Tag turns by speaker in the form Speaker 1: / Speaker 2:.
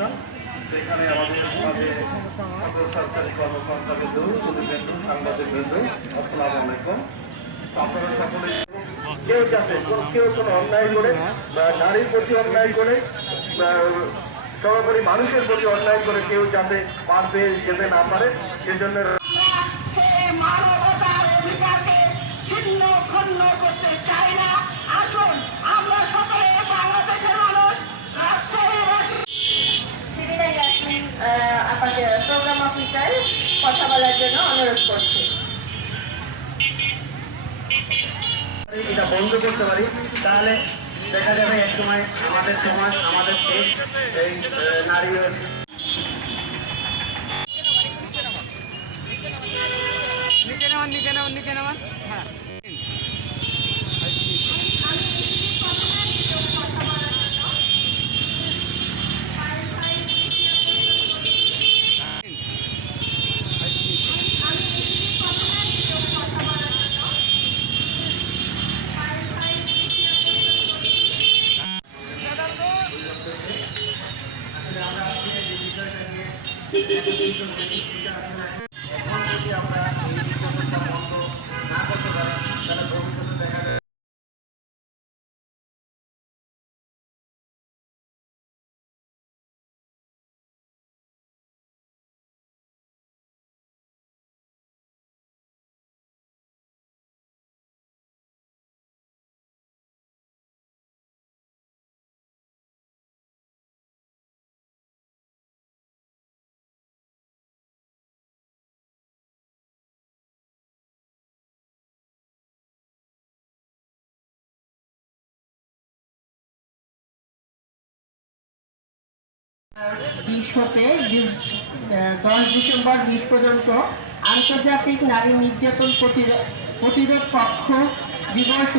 Speaker 1: অনুষ্ঠান যেখানে আমাদের সকল সরকারি কর্মকর্তা বিন্দু সাংবাদিক বিন্দু আসসালামু আলাইকুম। আপনারা সকলে কেউ কোন- কেউ কোনো অন্যায় করে নারীর প্রতি অন্যায় করে সর্বোপরি মানুষের প্রতি অন্যায় করে কেউ যাতে পার পেয়ে যেতে না পারে, সেজন্য
Speaker 2: করতে চায় না।
Speaker 3: প্রোগ্রাম কথা বলার জন্য অনুরোধ করছি।
Speaker 1: এটা বন্ধ করতে পারি। তাহলে দেখা যাবে এক সময় আমাদের সমাজ আমাদের দেশ এই নারী
Speaker 4: নিচে নামান নিচে নামান নিচে নামান। হ্যাঁ।
Speaker 1: আমরা
Speaker 3: বিশ হতে বিশ- আহ, দশ ডিসেম্বর বিশ পর্যন্ত আন্তর্জাতিক নারী নির্যাতন প্রতিরোধ পক্ষ দিবস